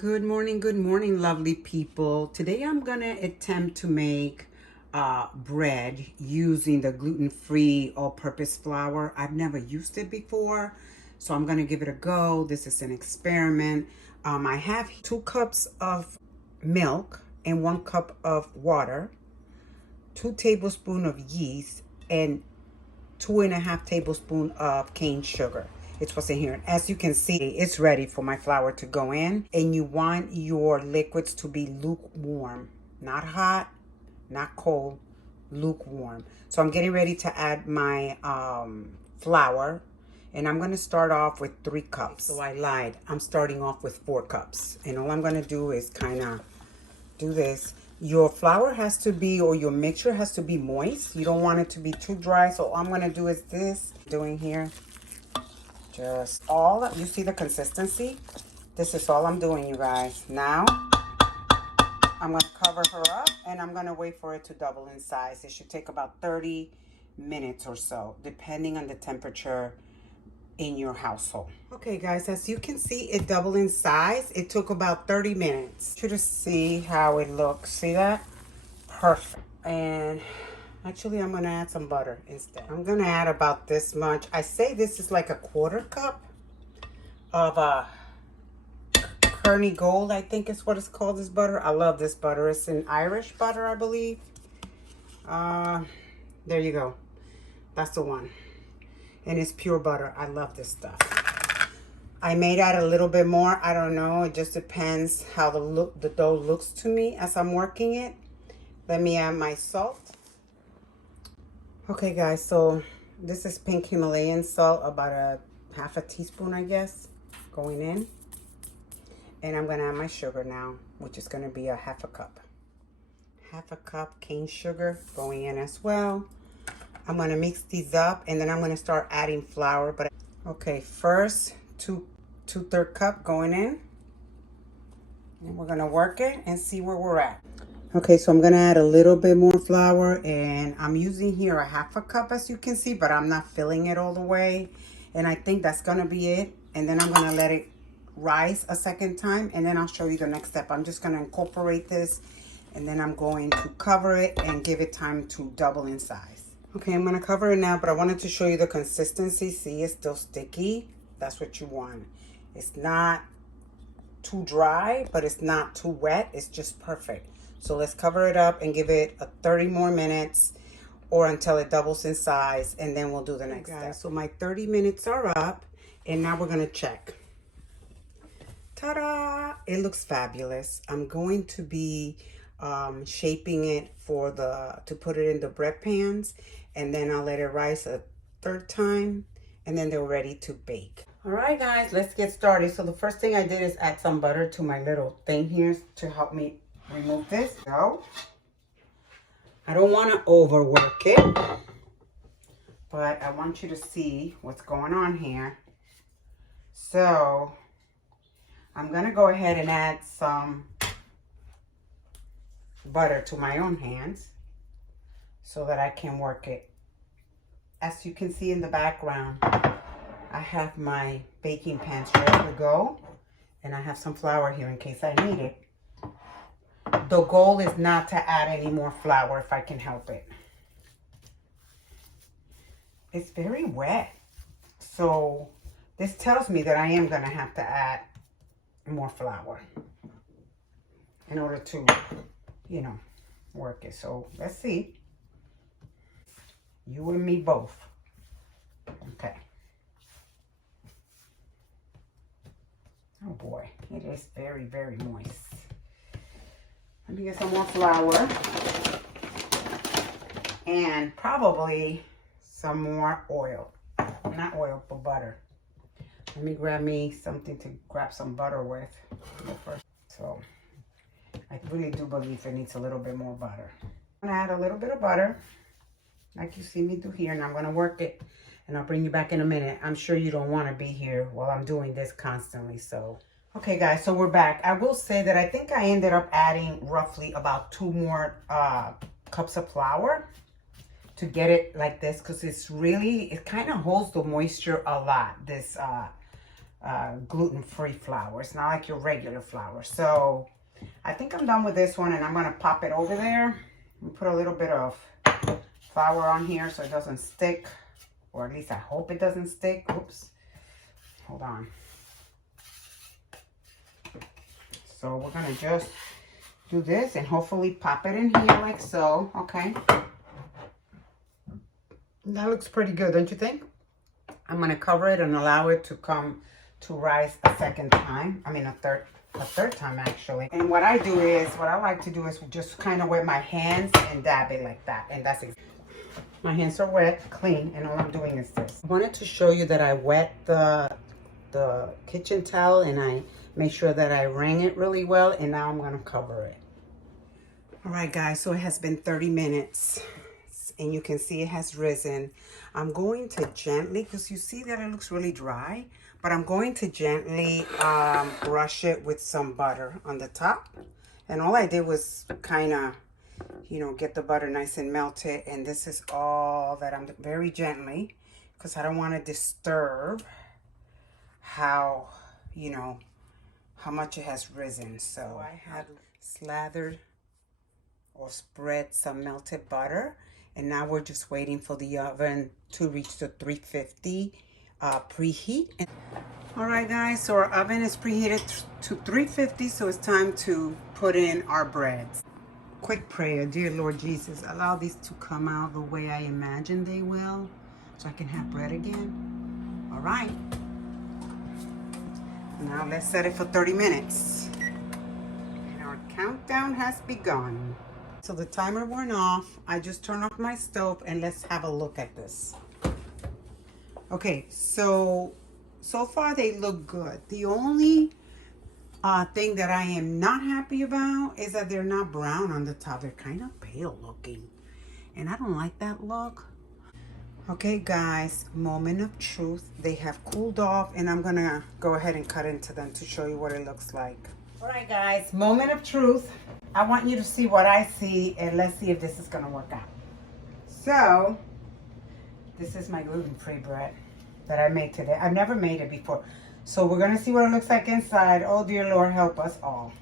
Good morning, lovely people. Today I'm gonna attempt to make bread using the gluten-free all-purpose flour. I've never used it before, so I'm gonna give it a go. This is an experiment. I have 2 cups of milk and 1 cup of water, 2 tablespoons of yeast, and 2.5 tablespoons of cane sugar. It's what's in here. As you can see, it's ready for my flour to go in. And you want your liquids to be lukewarm. Not hot, not cold, lukewarm. So I'm getting ready to add my flour. And I'm going to start off with 3 cups. So I lied. I'm starting off with 4 cups. And all I'm going to do is kind of do this. Your flour has to be, or your mixture has to be moist. You don't want it to be too dry. So all I'm going to do is this. Doing here. Just all, you see the consistency? This is all I'm doing, you guys. Now, I'm going to cover her up and I'm going to wait for it to double in size. It should take about 30 minutes or so, depending on the temperature in your household. Okay, guys, as you can see, it doubled in size. It took about 30 minutes. You should see how it looks. See that? Perfect. And actually, I'm going to add some butter instead. I'm going to add about this much. I say this is like a 1/4 cup of Kearney Gold, I think is what it's called, this butter. I love this butter. It's an Irish butter, I believe. There you go. That's the one. And it's pure butter. I love this stuff. I may add a little bit more. I don't know. It just depends how the dough looks to me as I'm working it. Let me add my salt. Okay, guys, so this is pink Himalayan salt, about a 1/2 teaspoon, I guess, going in. And I'm going to add my sugar now, which is going to be a 1/2 cup. 1/2 cup cane sugar going in as well. I'm going to mix these up, and then I'm going to start adding flour. But okay, first, 2/3 cup going in. And we're going to work it and see where we're at. Okay, so I'm going to add a little bit more flour, and I'm using here a 1/2 cup, as you can see, but I'm not filling it all the way. And I think that's going to be it. And then I'm going to let it rise a second time, and then I'll show you the next step. I'm just going to incorporate this, and then I'm going to cover it and give it time to double in size. Okay, I'm going to cover it now, but I wanted to show you the consistency. See, it's still sticky. That's what you want. It's not too dry, but it's not too wet. It's just perfect. So let's cover it up and give it a 30 more minutes or until it doubles in size, and then we'll do the next step. So my 30 minutes are up, and now we're going to check. Ta-da! It looks fabulous. I'm going to be shaping it to put it in the bread pans, and then I'll let it rise a 3rd time, and then they're ready to bake. All right, guys, let's get started. So the first thing I did is add some butter to my little thing here to help me remove this. So I don't want to overwork it, but I want you to see what's going on here. So I'm going to go ahead and add some butter to my own hands so that I can work it. As you can see in the background, I have my baking pans ready to go, and I have some flour here in case I need it. The goal is not to add any more flour if I can help it. It's very wet, so this tells me that I am going to have to add more flour in order to, you know, work it. So let's see. You and me both. Okay. Oh boy, it is very, very moist. Let me get some more flour and probably some more oil. Not oil, but butter. Let me grab me something to grab some butter with. So I really do believe it needs a little bit more butter. I'm gonna add a little bit of butter, like you see me do here, and I'm gonna work it, and I'll bring you back in a minute. I'm sure you don't want to be here while I'm doing this constantly. So okay, guys, so we're back. I will say that I think I ended up adding roughly about 2 more cups of flour to get it like this, because it kind of holds the moisture a lot, this gluten-free flour. It's not like your regular flour. So I think I'm done with this one, and I'm gonna pop it over there and put a little bit of flour on here so it doesn't stick, or at least I hope it doesn't stick. Oops, hold on. So we're gonna just do this and hopefully pop it in here like so. Okay, that looks pretty good, don't you think? I'm gonna cover it and allow it to come to rise a second time. I mean a third time actually. And what I like to do is just kind of wet my hands and dab it like that. And that's it. My hands are wet, clean, and all I'm doing is this. I wanted to show you that I wet the kitchen towel and I make sure that I wring it really well, and now I'm gonna cover it. All right guys, so it has been 30 minutes and you can see it has risen. I'm going to gently, because you see that it looks really dry, but I'm going to gently brush it with some butter on the top. And all I did was kind of, you know, get the butter nice and melted. And this is all that I'm very gently, because I don't want to disturb how, you know, how much it has risen. So I have slathered or spread some melted butter. And now we're just waiting for the oven to reach the 350 preheat. All right guys, so our oven is preheated to 350, so it's time to put in our breads. Quick prayer. Dear Lord Jesus, allow these to come out the way I imagine they will, so I can have bread again. All right. Now let's set it for 30 minutes. And our countdown has begun. So the timer went off. I just turned off my stove and let's have a look at this. Okay, so far they look good. The only thing that I am not happy about is that they're not brown on the top. They're kind of pale looking, and I don't like that look. Okay guys, moment of truth. They have cooled off and I'm gonna go ahead and cut into them to show you what it looks like. All right guys, moment of truth. I want you to see what I see, and let's see if this is gonna work out. So this is my gluten-free bread that I made today. I've never made it before. So we're gonna see what it looks like inside. Oh dear Lord, help us all.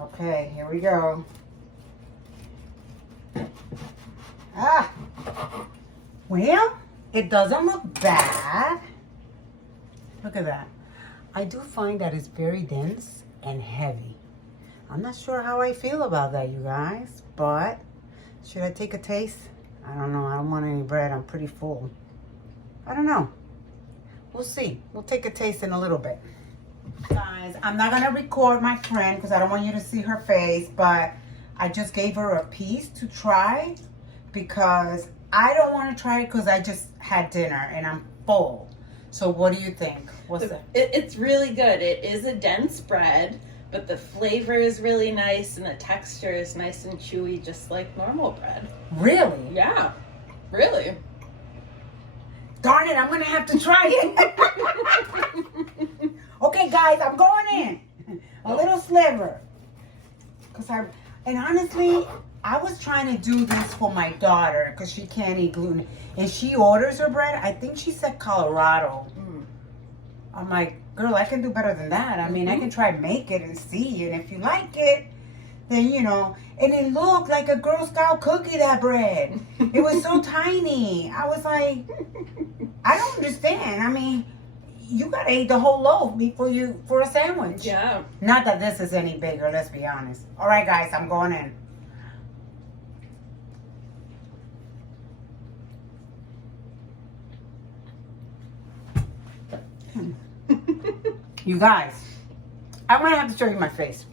Okay, here we go. Ah, well, it doesn't look bad. Look at that. I do find that it's very dense and heavy. I'm not sure how I feel about that, you guys, but should I take a taste? I don't know. I don't want any bread. I'm pretty full. I don't know. We'll see. We'll take a taste in a little bit. Guys, I'm not going to record my friend because I don't want you to see her face, but I just gave her a piece to try because I don't want to try it because I just had dinner and I'm full. So what do you think? What's that? It's really good. It is a dense bread, but the flavor is really nice and the texture is nice and chewy, just like normal bread. Really? Yeah, really. Darn it, I'm going to have to try it. Okay, guys, I'm going in. A little sliver. And honestly, I was trying to do this for my daughter because she can't eat gluten. And she orders her bread. I think she said Colorado. I'm like, girl, I can do better than that. I mean, I can try make it and see. And if you like it, then, you know. And it looked like a Girl Scout cookie, that bread. It was so tiny. I was like, I don't understand. I mean, you got to eat the whole loaf for a sandwich. Yeah. Not that this is any bigger, let's be honest. All right, guys, I'm going in. You guys, I'm gonna have to show you my face.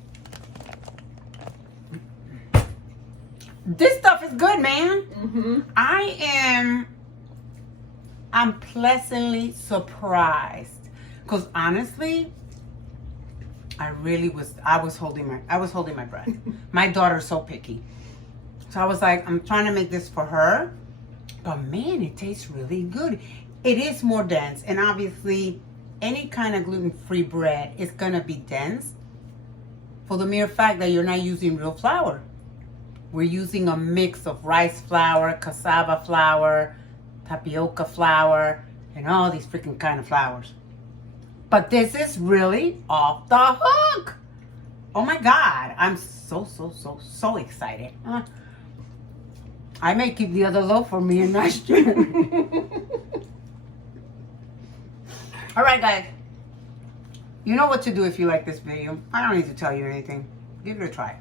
This stuff is good, man. I'm pleasantly surprised because honestly, I was holding my breath. My daughter's so picky, so I was like, I'm trying to make this for her, but man, it tastes really good. It is more dense, and obviously any kind of gluten-free bread is gonna be dense for the mere fact that you're not using real flour. We're using a mix of rice flour, cassava flour, tapioca flour, and all these freaking kind of flours. But this is really off the hook. Oh my God. I'm so excited. I may keep the other loaf for me and next year. All right, guys. You know what to do if you like this video. I don't need to tell you anything. Give it a try.